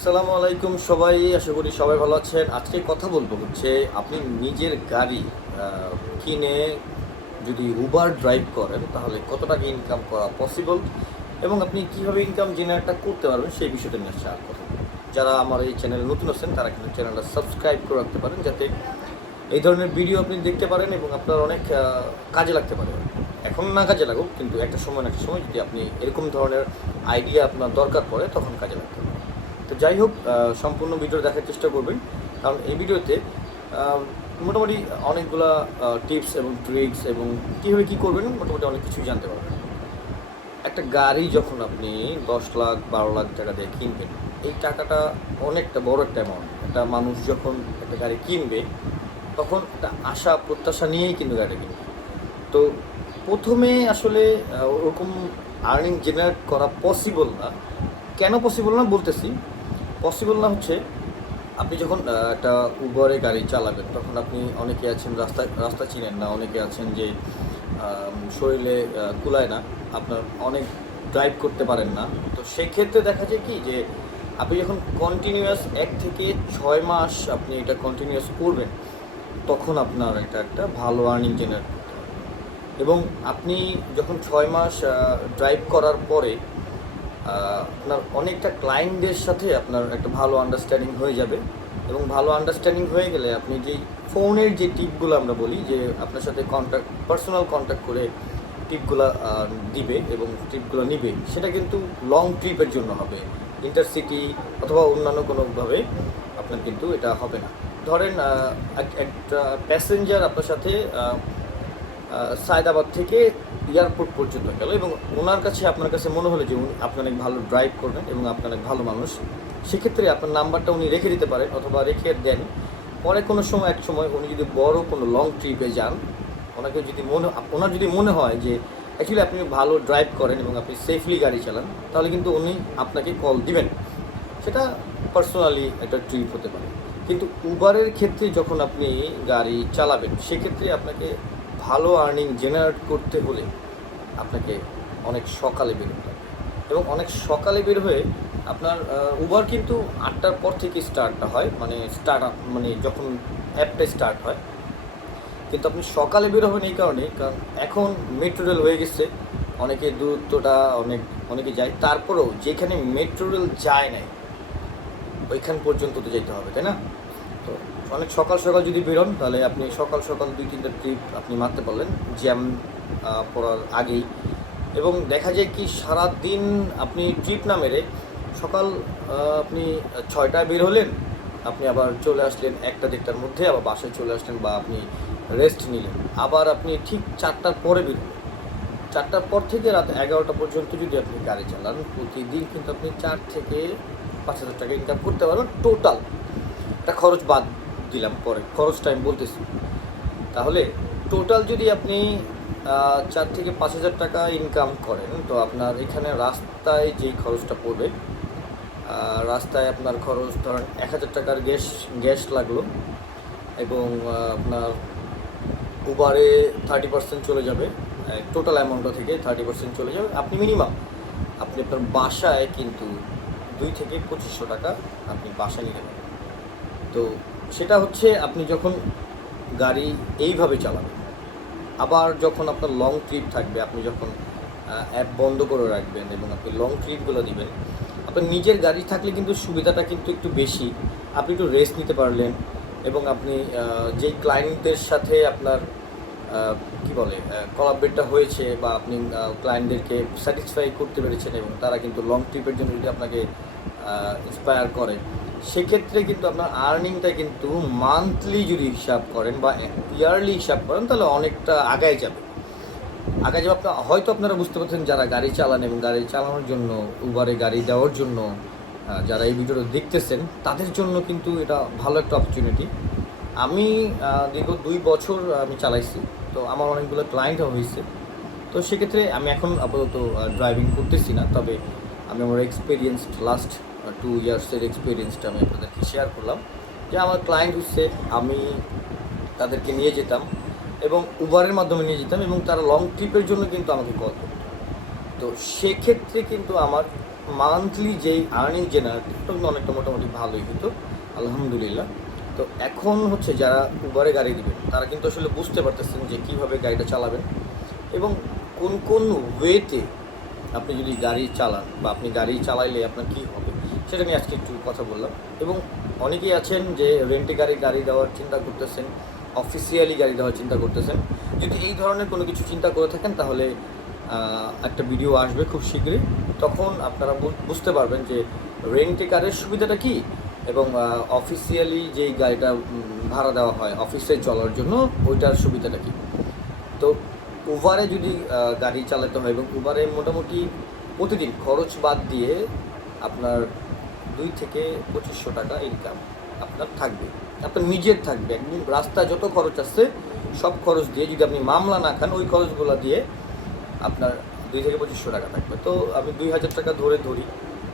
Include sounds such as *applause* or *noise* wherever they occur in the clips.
আসসালামু আলাইকুম সবাই, আশা করি সবাই ভালো আছেন। আজকে কথা বলব হচ্ছে, আপনি নিজের গাড়ি কিনে যদি উবার ড্রাইভ করেন, তাহলে কত টাকা ইনকাম করা পসিবল এবং আপনি কীভাবে ইনকাম জেনারেটটা করতে পারবেন সেই বিষয়টা নিয়ে শেয়ার কথা যারা আমার এই চ্যানেলে নতুন আছেন, তারা কিন্তু চ্যানেলটা সাবস্ক্রাইব করে রাখতে পারেন যাতে এই ধরনের ভিডিও আপনি দেখতে পারেন এবং আপনার অনেক কাজে লাগতে পারে। এখন না কাজে লাগুক, কিন্তু একটা সময় না একটা সময় যদি আপনি এরকম ধরনের আইডিয়া আপনার দরকার পড়ে, তখন কাজে লাগতে পারে। তো যাই হোক সম্পূর্ণ ভিডিও দেখার চেষ্টা করবেন। কারণ এই ভিডিওতে মোটামুটি অনেকগুলা টিপস এবং ট্রিক্স এবং কীভাবে কী করবেন মোটামুটি অনেক কিছুই জানতে পারবেন। একটা গাড়ি যখন আপনি দশ লাখ, বারো লাখ টাকা দিয়ে কিনবেন, এই টাকাটা অনেকটা বড় একটা অ্যামাউন্ট একটা মানুষ যখন একটা গাড়ি কিনবে, তখন একটা আশা, প্রত্যাশা নিয়েই কিন্তু গাড়িটা কিনবে। তো প্রথমে আসলে ওরকম আর্নিং জেনারেট করা পসিবল না। কেন পসিবল না বলতেছি? পসিবল না হচ্ছে, আপনি যখন একটা উবরে গাড়ি চালাবেন, তখন আপনি অনেকে আছেন রাস্তা রাস্তা চিনেন না, অনেকে আছেন যে শরীরে কুলায় না, আপনার অনেক ড্রাইভ করতে পারেন না। তো সেক্ষেত্রে দেখা যায় কি যে, আপনি যখন কন্টিনিউয়াস এক থেকে ছয় মাস আপনি এটা কন্টিনিউয়াস করবেন, তখন আপনার এটা একটা ভালো আর্নিং জেনারেট এবং আপনি যখন ছয় মাস ড্রাইভ করার পরে আপনার অনেকটা ক্লায়েন্টদের সাথে আপনার একটা ভালো আন্ডারস্ট্যান্ডিং হয়ে যাবে। এবং ভালো আন্ডারস্ট্যান্ডিং হয়ে গেলে আপনি যেই ফোনের যে টিপগুলো আমরা বলি, যে আপনার সাথে কন্ট্যাক্ট পার্সোনাল কন্ট্যাক্ট করে টিপগুলো দিবে এবং ট্রিপগুলো নিবে, সেটা কিন্তু লং ট্রিপের জন্য হবে। ইন্টারসিটি অথবা অন্যান্য কোনোভাবে আপনার কিন্তু এটা হবে না। ধরেন এক- একটা প্যাসেঞ্জার আপনার সাথে সায়দাবাদ থেকে এয়ারপোর্ট পর্যন্ত গেল এবং ওনার কাছে, আপনার কাছে মনে হলো যে উনি আপনি অনেক ভালো ড্রাইভ করবেন এবং আপনি অনেক ভালো মানুষ। সেক্ষেত্রে আপনার নাম্বারটা উনি রেখে দিতে পারেন অথবা রেখে দেন। পরে কোনো সময়, এক সময় উনি যদি বড় কোনো লং ট্রিপে যান, ওনাকে যদি মনে, ওনার যদি মনে হয় যে অ্যাকচুয়ালি আপনি ভালো ড্রাইভ করেন এবং আপনি সেফলি গাড়ি চালান, তাহলে কিন্তু উনি আপনাকে কল দিবেন। সেটা পার্সোনালি একটা ট্রিপ হতে পারে। কিন্তু উবারের ক্ষেত্রে যখন আপনি গাড়ি চালাবেন, সেক্ষেত্রে আপনাকে ভালো আর্নিং জেনারেট করতে হলে আপনাকে অনেক সকালে বেরোতে হবে। এবং অনেক সকালে বের হয়ে আপনার উবার কিন্তু আটটার পর থেকে স্টার্টটা হয় মানে স্টার্ট মানে যখন অ্যাপটা স্টার্ট হয়। কিন্তু আপনি সকালে বের হবেন এই কারণে, কারণ এখন মেট্রো রেল হয়ে গেছে, অনেকে দূরত্বটা অনেক, অনেকে যায়, তারপরেও যেখানে মেট্রো রেল যায় নাই, ওইখান পর্যন্ত তো যেতে হবে, তাই না? অনেক সকাল সকাল যদি বেরোন, তাহলে আপনি সকাল সকাল দুই তিনটা ট্রিপ আপনি মারতে পারলেন, জ্যাম পড়ার আগেই। এবং দেখা যায় কি সারা দিন আপনি ট্রিপ না মেরে সকাল আপনি ছয়টায় বের হলেন, আপনি আবার চলে আসলেন একটা দেড়টার মধ্যে, আবার বাসায় চলে আসলেন বা আপনি রেস্ট নিলেন। আবার আপনি ঠিক চারটার পরে বের হলেন। চারটার পর থেকে রাত এগারোটা পর্যন্ত যদি আপনি গাড়ি চালান, প্রতিদিন কিন্তু আপনি চার থেকে পাঁচ হাজার টাকা ইনকাম করতে পারবেন টোটাল একটা খরচ বাদ। দিলাম পরে খরচটা আমি বলতেছি। তাহলে টোটাল যদি আপনি চার থেকে পাঁচ হাজার টাকা ইনকাম করেন, তো আপনার এখানে রাস্তায় যেই খরচটা পড়বে রাস্তায় আপনার খরচ ধরেন এক হাজার টাকার গ্যাস গ্যাস লাগল এবং আপনার উবারে থার্টি পার্সেন্ট চলে যাবে টোটাল অ্যামাউন্টটা থেকে থার্টি পার্সেন্ট চলে যাবে। আপনি মিনিমাম আপনি আপনার বাসায় কিন্তু দুই থেকে পঁচিশশো টাকা আপনি বাসায় নিতে পারেন তো সেটা হচ্ছে আপনি যখন গাড়ি এইভাবে চালাবেন, আবার যখন আপনার লং ট্রিপ থাকবে, আপনি যখন অ্যাপ বন্ধ করে রাখবেন এবং আপনি লং ট্রিপগুলো দিবেন, আপনার নিজের গাড়ি থাকলে কিন্তু সুবিধাটা কিন্তু একটু বেশি। আপনি একটু রেস্ট নিতে পারলেন এবং আপনি যেই ক্লায়েন্টদের সাথে আপনার কি বলে কলাবরেটটা হয়েছে বা আপনি ক্লায়েন্টদেরকে স্যাটিসফাই করতে পেরেছেন এবং তারা কিন্তু লং ট্রিপের জন্য যদি আপনাকে ইন্সপায়ার করে সেক্ষেত্রে কিন্তু আপনার আর্নিংটা কিন্তু মান্থলি যদি হিসাব করেন বা ইয়ারলি হিসাব করেন, তাহলে অনেকটা আগায় যাবে। আগে যাবে আপনার, হয়তো আপনারা বুঝতে পারছেন যারা গাড়ি চালান এবং গাড়ি চালানোর জন্য উবারে গাড়ি দেওয়ার জন্য যারা এই ভিডিওটা দেখতেছেন, তাদের জন্য কিন্তু এটা ভালো একটা অপরচুনিটি আমি দীর্ঘ দুই বছর আমি চালাইছি, তো আমার অনেকগুলো ক্লায়েন্টও হয়েছে। তো সেক্ষেত্রে আমি এখন আপাতত ড্রাইভিং করতেছি না, তবে আমি আমার এক্সপিরিয়েন্সড লাস্ট টু ইয়ার্সের এক্সপিরিয়েন্সটা আমি আপনাদেরকে শেয়ার করলাম। যে আমার ক্লায়েন্ট হচ্ছে, আমি তাদেরকে নিয়ে যেতাম এবং উবারের মাধ্যমে নিয়ে যেতাম এবং তারা লং ট্রিপের জন্য কিন্তু আমাকে কল করতো। তো সেক্ষেত্রে কিন্তু আমার মান্থলি যেই আর্নিং জেনারেট ওটা কিন্তু অনেকটা মোটামুটি ভালোই হতো, আলহামদুলিল্লাহ। তো এখন হচ্ছে যারা উবারে গাড়ি দেবেন, তারা কিন্তু আসলে বুঝতে পারতেছেন যে কীভাবে গাড়িটা চালাবেন এবং কোন কোন ওয়েতে আপনি যদি গাড়ি চালান বা আপনি গাড়ি চালাইলে আপনার কী হবে। সেটা নিয়ে আজকে একটু কথা বললাম। এবং অনেকেই আছেন যে রেন্টে গাড়ি গাড়ি দেওয়ার চিন্তা করতেছেন অফিসিয়ালি গাড়ি দেওয়ার চিন্তা করতেছেন। যদি এই ধরনের কোনো কিছু চিন্তা করে থাকেন, তাহলে একটা ভিডিও আসবে খুব শীঘ্রই। তখন আপনারা বুঝতে পারবেন যে রেন্টে কারের সুবিধাটা কী এবং অফিসিয়ালি যেই গাড়িটা ভাড়া দেওয়া হয় অফিসে চলার জন্য ওইটার সুবিধাটা কী? তো উবারে যদি গাড়ি চালাতে হয় এবং উবারে মোটামুটি প্রতিদিন খরচ বাদ দিয়ে আপনার দুই থেকে পঁচিশশো টাকা ইনকাম আপনার থাকবে। আপনার নিজের থাকবে। একদম রাস্তায় যত খরচ আছে সব খরচ দিয়ে যদি আপনি মামলা না খান, ওই খরচগুলো দিয়ে আপনার দুই থেকে পঁচিশশো টাকা থাকবে। তো আমি দুই হাজার টাকা ধরে ধরি।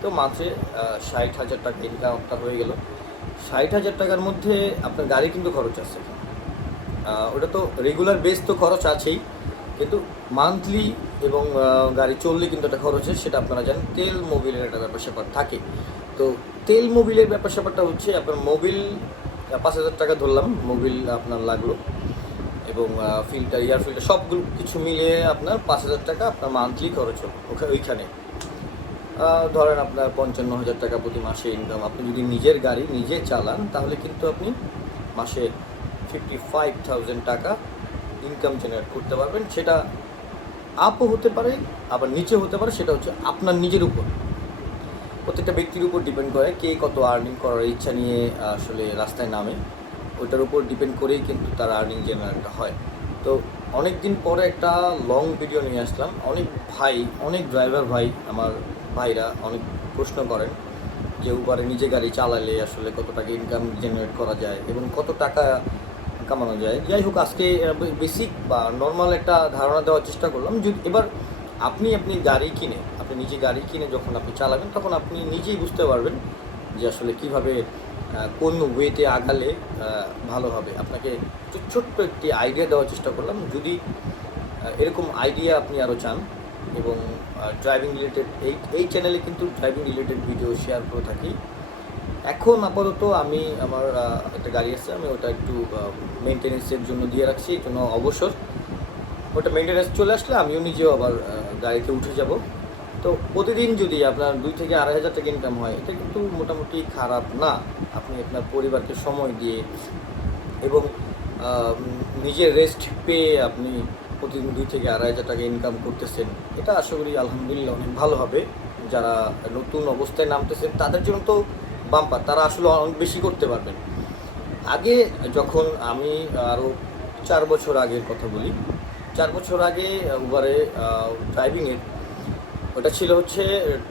তো মাসে ষাট হাজার টাকা ইনকাম আপনার হয়ে গেল। ষাট হাজার টাকার মধ্যে আপনার গাড়ি কিন্তু খরচ আছে। ওটা তো রেগুলার বেস তো খরচ আছেই। কিন্তু মান্থলি এবং গাড়ি চললে কিন্তু একটা খরচ আছে, সেটা আপনারা জানেন। তেল মোবিলের একটা ব্যাপার স্যাপার থাকে। তো তেল মোবিলের ব্যাপার স্যাপারটা হচ্ছে, আপনার মোবিল পাঁচ হাজার টাকা ধরলাম, মোবিল আপনার লাগল এবং ফিল্টার এয়ার ফিল্টার সবগুলো কিছু মিলিয়ে আপনার পাঁচ হাজার টাকা আপনার মান্থলি খরচ হলো, ওখা- ওইখানে। ধরেন আপনার পঞ্চান্ন হাজার টাকা প্রতি মাসে ইনকাম আপনি যদি নিজের গাড়ি নিজে চালান, তাহলে কিন্তু আপনি মাসে ফিফটি ফাইভ থাউজেন্ড টাকা ইনকাম জেনারেট করতে পারবেন। সেটা আপও হতে পারে, আবার নিচে হতে পারে, সেটা হচ্ছে আপনার নিজের উপর। প্রত্যেকটা ব্যক্তির উপর ডিপেন্ড করে কে কত আর্নিং করার ইচ্ছা নিয়ে আসলে রাস্তায় নামে। ওইটার উপর ডিপেন্ড করেই কিন্তু তার আর্নিং জেনারেট হয়। তো অনেক দিন পরে একটা লং ভিডিও নিয়ে আসলাম। অনেক ভাই, অনেক ড্রাইভার ভাই, আমার ভাইরা অনেক প্রশ্ন করেন যে উবারে নিজে গাড়ি চালালে আসলে কত টাকা ইনকাম জেনারেট করা যায় এবং কত টাকা কামানো যায়? যাই হোক, আজকে বেসিক বা নর্মাল একটা ধারণা দেওয়ার চেষ্টা করলাম। যদি, এবার আপনি আপনি গাড়ি কিনে আপনি নিজে গাড়ি কিনে যখন আপনি চালাবেন, তখন আপনি নিজেই বুঝতে পারবেন যে আসলে কীভাবে কোন ওয়েতে আগালে ভালো হবে। আপনাকে ছোট্ট একটি আইডিয়া দেওয়ার চেষ্টা করলাম। যদি এরকম আইডিয়া আপনি আরও চান এবং ড্রাইভিং রিলেটেড এই এই চ্যানেলে কিন্তু ড্রাইভিং রিলেটেড ভিডিও শেয়ার করে থাকি। এখন আপাতত আমি আমার একটা গাড়ি আছে, আমি ওটা একটু মেনটেনেন্সের জন্য দিয়ে রাখছি জন্য অবসর। ওটা মেনটেনেন্স চলে আসলে আমিও নিজেও আবার গাড়িতে উঠে যাব। তো প্রতিদিন যদি আপনার দুই থেকে আড়াই হাজার টাকা ইনকাম হয়, এটা কিন্তু মোটামুটি খারাপ না। আপনি আপনার পরিবারকে সময় দিয়ে এবং নিজের রেস্ট পেয়ে আপনি প্রতিদিন দুই থেকে আড়াই হাজার টাকা ইনকাম করতেছেন। এটা আশা করি আলহামদুলিল্লাহ অনেক ভালো হবে। যারা নতুন অবস্থায় নামতেছেন, তাদের জন্য তো বাম্পার তারা আসলে অনেক বেশি করতে পারবেন। আগে যখন আমি আরও চার বছর আগের কথা বলি, চার বছর আগে উবারে ড্রাইভিংয়ের ওটা ছিল হচ্ছে,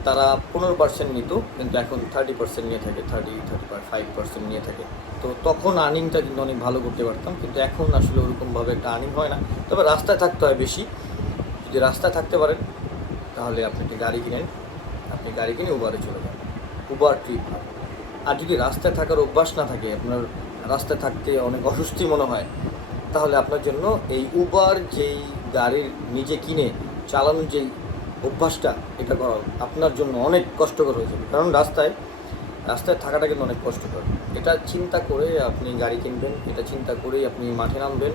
তারা পনেরো পার্সেন্ট নিত, কিন্তু এখন থার্টি পার্সেন্ট নিয়ে থাকে থার্টি থার্টি ফাইভ পার্সেন্ট নিয়ে থাকে। তো তখন আর্নিংটা কিন্তু অনেক ভালো করতে পারতাম, কিন্তু এখন আসলে ওরকমভাবে একটা আর্নিং হয় না। তবে রাস্তায় থাকতে হয় বেশি। যদি রাস্তায় থাকতে পারেন, তাহলে আপনি একটি গাড়ি কিনেন। আপনি গাড়ি কিনে উবারে চলে যান। উবার ট্রিপ আর যদি রাস্তায় থাকার অভ্যাস না থাকে, আপনার রাস্তায় থাকতে অনেক *laughs* অস্বস্তি মনে হয়, তাহলে আপনার জন্য এই উবার যেই গাড়ির নিজে কিনে, চালানোর যেই অভ্যাসটা এটা করা আপনার জন্য অনেক কষ্টকর হয়ে যাবে। কারণ রাস্তায় রাস্তায় থাকাটা কিন্তু অনেক কষ্টকর। এটা চিন্তা করে আপনি গাড়ি কিনবেন, এটা চিন্তা করেই আপনি মাঠে নামবেন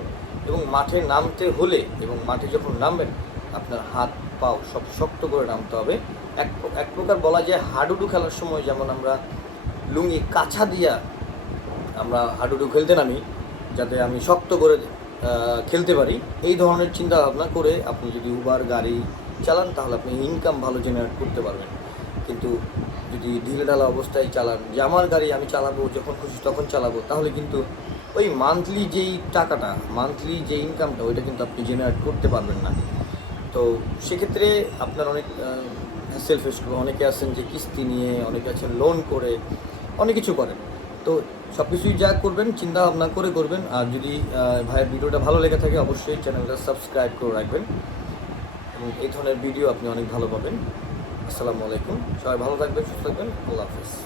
এবং মাঠে নামতে হলে এবং মাঠে যখন নামবেন, আপনার হাত, পাও সব শক্ত করে নামতে হবে। এক এক প্রকার বলা যায় হাডুডু খেলার সময় যেমন আমরা লুঙ্গি কাছা দিয়া আমরা হাডুডু খেলতে নামি, যাতে আমি শক্ত করে খেলতে পারি। এই ধরনের চিন্তা ভাবনা করে আপনি যদি উবার গাড়ি চালান, তাহলে আপনি ইনকাম ভালো জেনারেট করতে পারবেন। কিন্তু যদি ঢিলেঢালা অবস্থায় চালান, যে আমার গাড়ি আমি চালাবো, যখন খুশি তখন চালাবো, তাহলে কিন্তু ওই মান্থলি যেই টাকাটা মান্থলি যে ইনকামটা ওইটা কিন্তু আপনি জেনারেট করতে পারবেন না। তো সেক্ষেত্রে আপনার অনেক সেলফ অনেকে আছেন যে কিস্তি নিয়ে, অনেকে আছেন লোন করে, অনেক কিছু করেন। তো সব কিছুই যা করবেন, চিন্তা ভাবনা করে করবেন। আর যদি ভাইয়ের ভিডিওটা ভালো লেগে থাকে, অবশ্যই চ্যানেলটা সাবস্ক্রাইব করে রাখবেন। এবং এই ধরনের ভিডিও আপনি অনেক ভালো পাবেন। আসসালামু আলাইকুম। সবাই ভালো থাকবেন, সুস্থ থাকবেন। আল্লাহ হাফিজ।